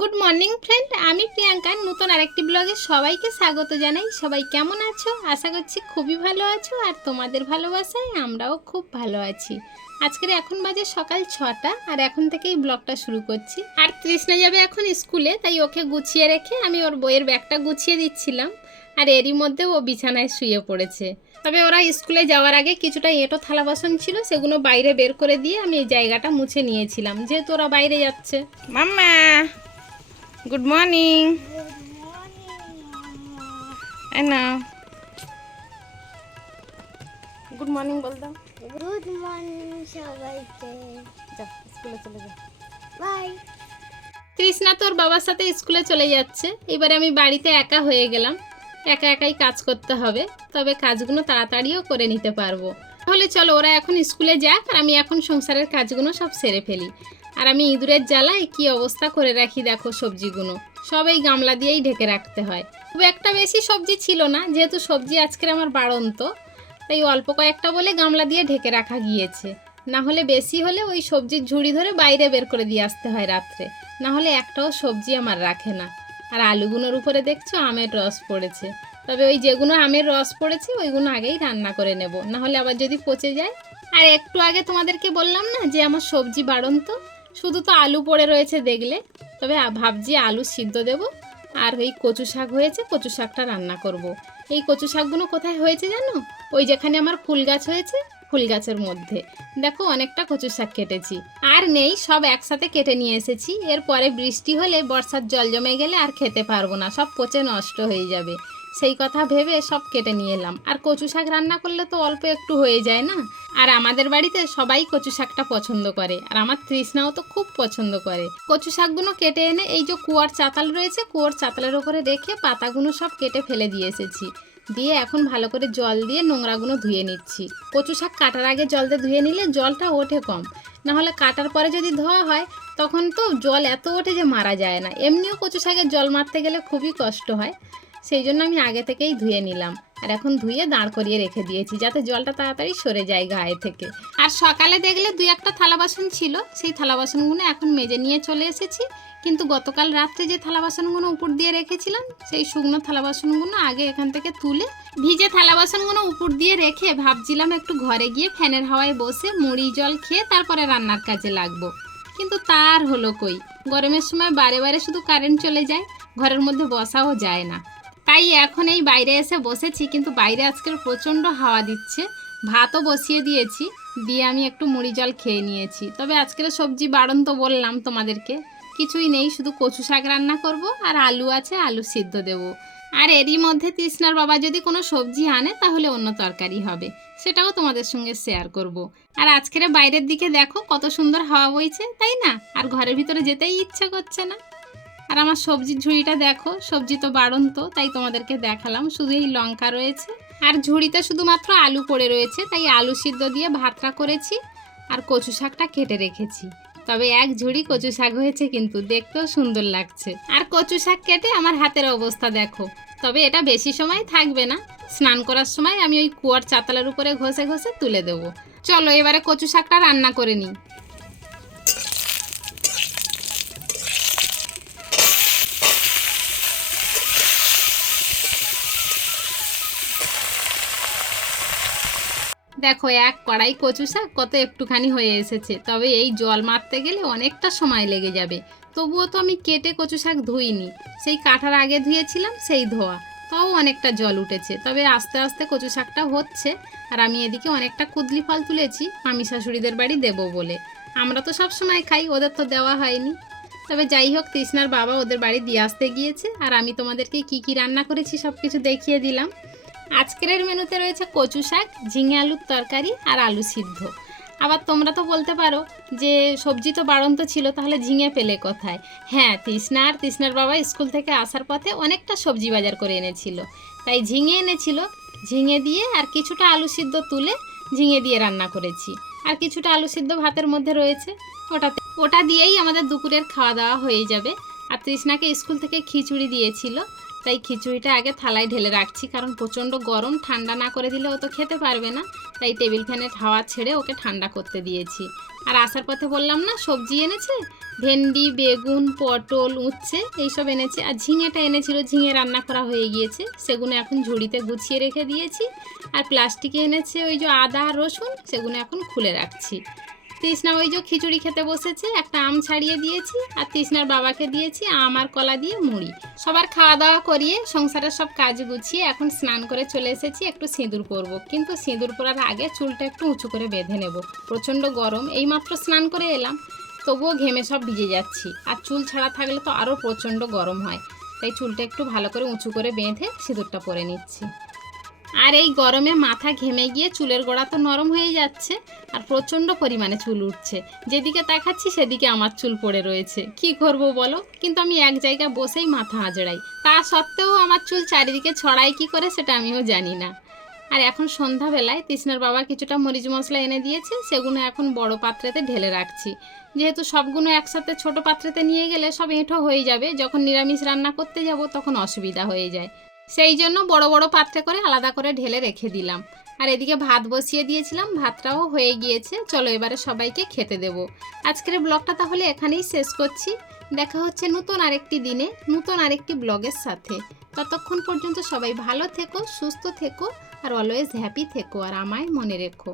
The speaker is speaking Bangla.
গুড মর্নিং ফ্রেন্ড আমি প্রিয়াঙ্কা। নতুন আরেকটি ব্লগে সবাইকে স্বাগত জানাই। সবাই কেমন আছো? আশা করছি খুবই ভালো আছো আর তোমাদের ভালোবাসায় আমরাও খুব ভালো আছি। আজকের এখন বাজে সকাল ছটা আর এখন থেকেই ব্লগটা শুরু করছি। আর তৃষ্ণা যাবে এখন স্কুলে, তাই ওকে গুছিয়ে রেখে আমি ওর বইয়ের ব্যাগটা গুছিয়ে দিচ্ছিলাম। আর এরই মধ্যে ও বিছানায় শুয়ে পড়েছে। তবে ওরা স্কুলে যাওয়ার আগে কিছুটা এঁটো থালা বাসন ছিল, সেগুলো বাইরে বের করে দিয়ে আমি এই জায়গাটা মুছে নিয়েছিলাম, যেহেতু ওরা বাইরে যাচ্ছে। মাম্মা! গুড মর্নিং না গুড মর্নিং বল দাও। গুড মর্নিং সবাইকে। যা স্কুলে চলে যা বাই তৃষ্ণা তোর বাবার সাথে স্কুলে চলে যাচ্ছে। এবারে আমি বাড়িতে একা হয়ে গেলাম। একা একাই কাজ করতে হবে। তবে কাজগুলো তাড়াতাড়িও করে নিতে পারব। তাহলে চলো ওরা এখন স্কুলে যাক আর আমি এখন সংসারের কাজগুলো সব সেরে ফেলি। আর আমি ইঁদুরের জ্বালায় কি অবস্থা করে রাখি দেখো সবজিগুলো। সব এই গামলা দিয়েই ঢেকে রাখতে হয়। খুব একটা বেশি সবজি ছিল না, যেহেতু সবজি আজকের আমার বাড়ন্ত, তাই অল্প কয়েকটা বলে গামলা দিয়ে ঢেকে রাখা গিয়েছে। না হলে বেশি হলে ওই সবজির ঝুড়ি ধরে বাইরে বের করে দিয়ে আসতে হয় রাত্রে। না হলে একটাও সবজি আমার রাখে না। আর আলুগুলোর উপরে দেখছ আমের রস পড়েছে। তবে ওই যেগুলো আমের রস পড়েছে, ওইগুলো আগেই রান্না করে নেব। না হলে আবার যদি পচে যায়। আর একটু আগে তোমাদেরকে বললাম না যে আমার সবজি বাড়ন্ত? শুধু তো আলু পড়ে রয়েছে দেখলে। তবে ভাবছি আলু সিদ্ধ দেব। আর এই কচু শাক হয়েছে, কচু শাকটা রান্না করব। এই কচু শাকগুলো কোথায় হয়েছে জানো? ওই যেখানে আমার ফুল গাছ হয়েছে, ফুল গাছের মধ্যে। দেখো, অনেকটা কচু শাক কেটেছি। আর নেই, সব একসাথে কেটে নিয়ে এসেছি। এরপরে বৃষ্টি হলে বর্ষার জল জমে গেলে আর খেতে পারব না। সব পচে নষ্ট হয়ে যাবে। সেই কথা ভেবে সব কেটে নিয়ে এলাম। আর কচু শাক রান্না করলে তো অল্প একটু হয়ে যায় না? আর আমাদের বাড়িতে সবাই কচু শাকটা পছন্দ করে, আর আমার তৃষ্ণাও তো খুব পছন্দ করে। কচু শাকগুলো কেটে এনে এই যে কুয়ার চাতাল রয়েছে, কুয়ার চাতালের ওপরে রেখে পাতাগুলো সব কেটে ফেলে দিয়ে এসেছি। দিয়ে এখন ভালো করে জল দিয়ে নোংরাগুলো ধুয়ে নিচ্ছি। কচু শাক কাটার আগে জল দিয়ে ধুয়ে নিলে জলটা ওঠে কম। না হলে কাটার পরে যদি ধোয়া হয়, তখন তো জল এত ওঠে যে মারা যায় না। এমনিও কচু শাকের জল মারতে গেলে খুবই কষ্ট হয়। সেই জন্য আমি আগে থেকেই ধুয়ে নিলাম। আর এখন ধুয়ে দাঁড় করিয়ে রেখে দিয়েছি, যাতে জলটা তাড়াতাড়ি সরে যায় গায়ে থেকে। আর সকালে দেখলে দুই একটা থালা বাসন ছিল, সেই থালা বাসনগুলো এখন মেজে নিয়ে চলে এসেছি। কিন্তু গতকাল রাত্রে যে থালা বাসনগুলো উপর দিয়ে রেখেছিলাম, সেই শুকনো থালা বাসনগুলো আগে এখান থেকে তুলে, ভিজে থালা বাসনগুলো উপর দিয়ে রেখে ভাবছিলাম একটু ঘরে গিয়ে ফ্যানের হাওয়ায় বসে মুড়ি জল খেয়ে তারপরে রান্নার কাজে লাগবো। কিন্তু তার হলো কই? গরমের সময় বারে বারে শুধু কারেন্ট চলে যায়, ঘরের মধ্যে বসাও যায় না। তাই এখন এই বাইরে এসে বসেছি, কিন্তু বাইরে আজকের প্রচণ্ড হাওয়া দিচ্ছে। ভাতও বসিয়ে দিয়েছি, দিয়ে আমি একটু মুড়ি জল খেয়ে নিয়েছি। তবে আজকের সবজি বাড়ন তো বললাম তোমাদেরকে। কিছুই নেই, শুধু কচু শাক রান্না করব আর আলু আছে, আলু সিদ্ধ দেব। আর এরই মধ্যে তৃষ্ণার বাবা যদি কোনো সবজি আনে, তাহলে অন্য তরকারি হবে। সেটাও তোমাদের সঙ্গে শেয়ার করব। আর আজকের বাইরের দিকে দেখো, কত সুন্দর হাওয়া বইছে, তাই না? আর ঘরের ভিতরে যেতেই ইচ্ছা করছে না। আর আমার সবজির ঝুড়িটা দেখো, সবজি তো বাড়ন্ত, তাই তোমাদেরকে দেখালাম। শুধু এই লঙ্কা রয়েছে। আর ঝুড়িতে শুধুমাত্র আলু পড়ে রয়েছে, তাই আলু সিদ্ধ দিয়ে ভাতটা করেছি আর কচু শাকটা কেটে রেখেছি। তবে এক ঝুড়ি কচু শাক হয়েছে কিন্তু, দেখতেও সুন্দর লাগছে। আর কচু শাক কেটে আমার হাতের অবস্থা দেখো। তবে এটা বেশি সময় থাকবে না। স্নান করার সময় আমি ওই কুয়ার চাতালের উপরে ঘষে ঘষে তুলে দেবো। চলো এবারে কচু শাকটা রান্না করে নিই। দেখো, এক কড়াই কচু শাক কত একটুখানি হয়ে এসেছে। তবে এই জল মারতে গেলে অনেকটা সময় লেগে যাবে। তবুও তো আমি কেটে কচু শাক ধুইনি। সেই কাটার আগে ধুয়েছিলাম, সেই ধোয়া। তাও অনেকটা জল উঠেছে। তবে আস্তে আস্তে কচু শাকটা হচ্ছে। আর আমি এদিকে অনেকটা কুদলি ফল তুলেছি আমি শাশুড়িদের বাড়ি দেবো বলে। আমরা তো সব সময় খাই, ওদের তো দেওয়া হয়নি। তবে যাই হোক, তৃষ্ণার বাবা ওদের বাড়ি দিয়ে আসতে গিয়েছে। আর আমি তোমাদেরকে কি কি রান্না করেছি সব কিছু দেখিয়ে দিলাম। আজকের মেনুতে রয়েছে কচু শাক, ঝিঙে আলুর তরকারি আর আলু সিদ্ধ। আবার তোমরা তো বলতে পারো যে সবজি তো বাড়ন্ত ছিল, তাহলে ঝিঙে পেলে কোথায়? হ্যাঁ তৃষ্ণা আর তৃষ্ণার বাবা স্কুল থেকে আসার পথে অনেকটা সবজি বাজার করে এনেছিল। তাই ঝিঙে এনেছিল। ঝিঙে দিয়ে আর কিছুটা আলু সিদ্ধ তুলে ঝিঙে দিয়ে রান্না করেছি। আর কিছুটা আলু সিদ্ধ ভাতের মধ্যে রয়েছে। ওটাতে ওটা দিয়েই আমাদের দুপুরের খাওয়া দাওয়া হয়ে যাবে। আর তৃষ্ণাকে স্কুল থেকে খিচুড়ি দিয়েছিল। তাই খিচুড়িটা আগে থালায় ঢেলে রাখছি, কারণ প্রচণ্ড গরম, ঠান্ডা না করে দিলে ও তো খেতে পারবে না। তাই টেবিল ফ্যানের হাওয়া ছেড়ে ওকে ঠান্ডা করতে দিয়েছি। আর আসার পথে বললাম, না, সবজি এনেছে? ভেন্ডি, বেগুন, পটল, উচ্ছে, এইসব এনেছে। আর ঝিঙেটা এনেছিল, ঝিঙে রান্না করা হয়ে গিয়েছে। সেগুলো এখন ঝুড়িতে গুছিয়ে রেখে দিয়েছি। আর প্লাস্টিকে এনেছে ওই যে আদা, রসুন সেগুলো এখন খুলে রাখছি। তৃষ্ণা ওই যে খিচুড়ি খেতে বসেছে, একটা আম ছাড়িয়ে দিয়েছি, আর তৃষ্ণার বাবাকে দিয়েছি আম আর কলা দিয়ে মুড়ি। সবার খাওয়া দাওয়া করিয়ে সংসারের সব কাজ গুছিয়ে এখন স্নান করে চলে এসেছি একটু সিঁদুর পরব। কিন্তু সিঁদুর পরার আগে চুলটা একটু উঁচু করে বেঁধে নেব। প্রচণ্ড গরম, এইমাত্র স্নান করে এলাম, তবুও ঘেমে সব ভিজে যাচ্ছি। আর চুল ছাড়া থাকলে তো আরও প্রচণ্ড গরম হয়। তাই চুলটা একটু ভালো করে উঁচু করে বেঁধে সিঁদুরটা পরে নিচ্ছি। আর এই গরমে মাথা ঘেমে গিয়ে চুলের গোড়া তো নরম হয়ে যাচ্ছে আর প্রচণ্ড পরিমাণে চুল উঠছে। যেদিকে তাকাচ্ছি সেদিকে আমার চুল পড়ে রয়েছে। কি করব বলো? কিন্তু আমি এক জায়গায় বসেই মাথা আজড়াই। তা সত্ত্বেও আমার চুল চারিদিকে ছড়াই কি করে সেটা আমিও জানি না। আর এখন সন্ধ্যাবেলায় তৃষ্ণার বাবা কিছুটা মরিচ মশলা এনে দিয়েছে সেগুলো এখন বড় পাত্রেতে ঢেলে রাখছি। যেহেতু সবগুলো একসাথে ছোট পাত্রেতে নিয়ে গেলে সব এঁঠো হয়ে যাবে, যখন নিরামিষ রান্না করতে যাব তখন অসুবিধা হয়ে যায়। সেই জন্য বড় বড় পাত্রে করে আলাদা করে ঢেলে রেখে দিলাম। আর এদিকে ভাত বসিয়ে দিয়েছিলাম, ভাতটাও হয়ে গিয়েছে। চলো এবারে সবাইকে খেতে দেব। আজকের ব্লগটা তাহলে এখানেই শেষ করছি। দেখা হচ্ছে নতুন আরেকটি দিনে, নতুন আরেকটি ব্লগের সাথে। ততক্ষণ পর্যন্ত সবাই ভালো থেকো, সুস্থ থেকো, আর অলওয়েজ হ্যাপি থেকো, আর আমায় মনে রেখো।